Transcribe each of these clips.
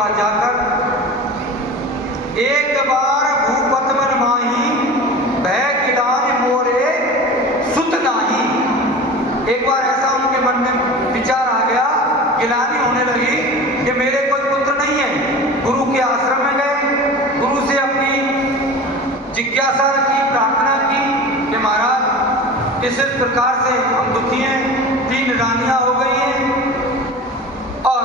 पास जाकर एक बार भूपत मन माही भय गिलानि मोरे सुत नाही। एक बार ऐसा उनके मन में विचार आ गया, गिलानी होने लगी कि मेरे कोई पुत्र नहीं है। गुरु के आश्रम में गए, गुरु से अपनी जिज्ञासा रखी, प्रार्थना की कि महाराज इस प्रकार से हम दुखी हैं, 3 रानियां हो गई हैं और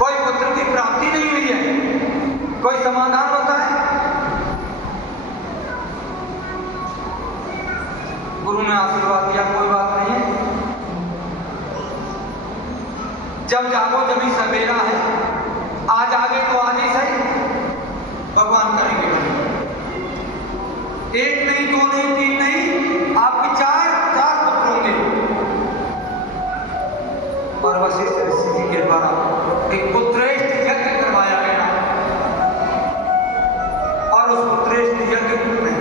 कोई पुत्र की प्राप्ति नहीं हुई है, कोई समाधान बताए। गुरु ने आशीर्वाद दिया, कोई बात नहीं है, जब जागो जब सवेरा है, आज आगे तो आज ही सही, भगवान करेंगे। 1 नहीं, 2 नहीं, 3 नहीं, आपके 4 पुत्र होंगे। और वशिष्ठ ऋषि की कृपा एक पुत्रेष्ठ यज्ञ करवाया गया और उस पुत्रेष्ठ यज्ञ में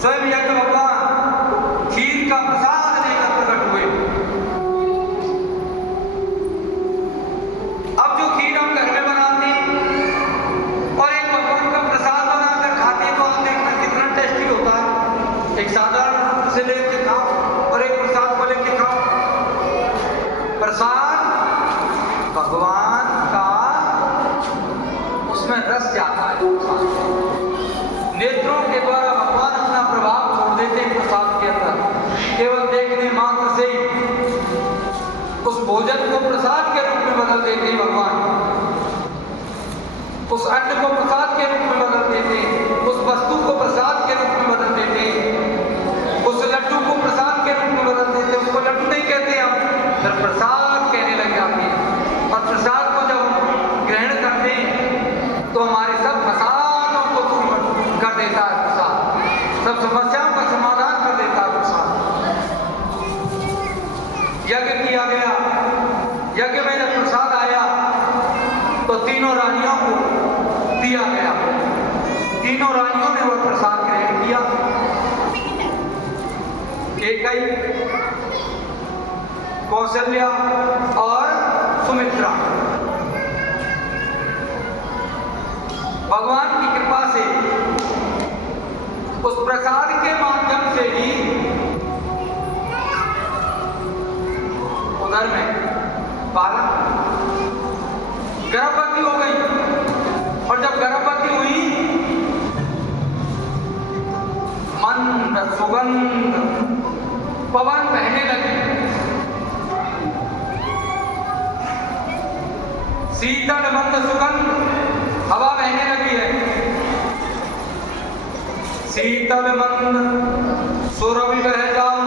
स्वयं यज्ञ भगवान खीर का प्रसाद लेकर प्रकट हुए। अब जो खीर हम घर में बनाते हैं और एक भगवान का प्रसाद बनाकर खाते हैं तो आप देखना कितना टेस्टी होता है। एक साधारण से लेके खाओ और एक प्रसाद को लेके खाओ। प्रसाद भगवान का उसमें रस जाता है, नेत्रों के द्वारा भगवान अपना प्रभाव छोड़ देते हैं प्रसाद के अंदर। केवल देखने मात्र से ही उस भोजन को प्रसाद के रूप में बदल देते हैं भगवान, उस अन्न को प्रसाद के रूप में बदल देते हैं, उस वस्तु को प्रसाद के रूप में बदल देते हैं, उस लड्डू को प्रसाद के रूप में बदल देते हैं। उसको लड्डू नहीं कहते हम, फिर प्रसाद कहने लग जाते हैं। और प्रसाद को जब हम ग्रहण करते हैं तो हमारे सब फसादों को दूर कर देता है प्रसाद, सब समस्याओं का समाधान कर देता है प्रसाद। यज्ञ किया गया, यज्ञ में जब प्रसाद आया तो 3 रानियों को दिया गया। 3 रानियों ने वह प्रसाद ग्रहण किया। कैकेयी, कौशल्या और सुमित्रा। भगवान की कृपा से उस प्रसाद के माध्यम से ही उधर में बालक गर्भवती हो गई और जब गर्भवती हुई मंद सुगंध पवन बहने लगे, शीतल मंद सुगंध हवा बहने लगी है। शीतल मंद सुरभि बह जाओ,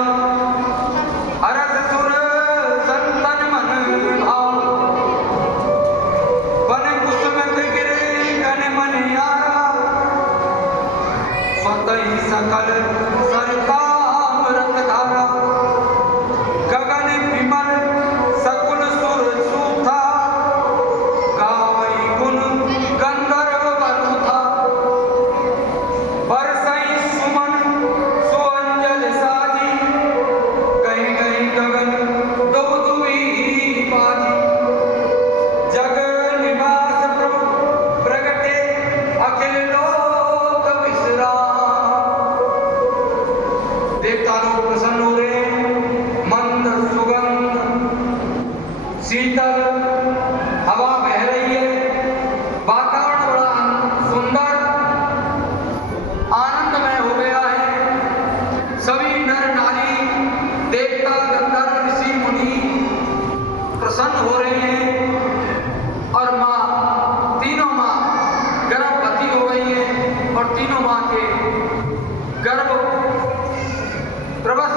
हरस सुर संतन मन भाव, वन कुसुम गिरे गन मन यारा, स्वतः सकल सरकामृत धारा, गगन विमल सकुल सुर सूथा, गावई गुण गंधर्व वरुथा, बरसई सुमन सुअंजल साजी, कहीं कहीं गगन दुबदुबी बाजी, जग निवास प्रभु प्रगटे अखिल लोक विश्राम। देवता लोग प्रसन्न हो रहे हैं, मंद सुगंध शीतल हवा बह रही है, वातावरण बड़ा सुंदर आनंदमय हो गया है। सभी नर नारी देवता गंधर्व ऋषि मुनि प्रसन्न हो रहे हैं और माँ, तीनों माँ गर्भवती हो गई है और तीनों माँ के गर्भ प्रवश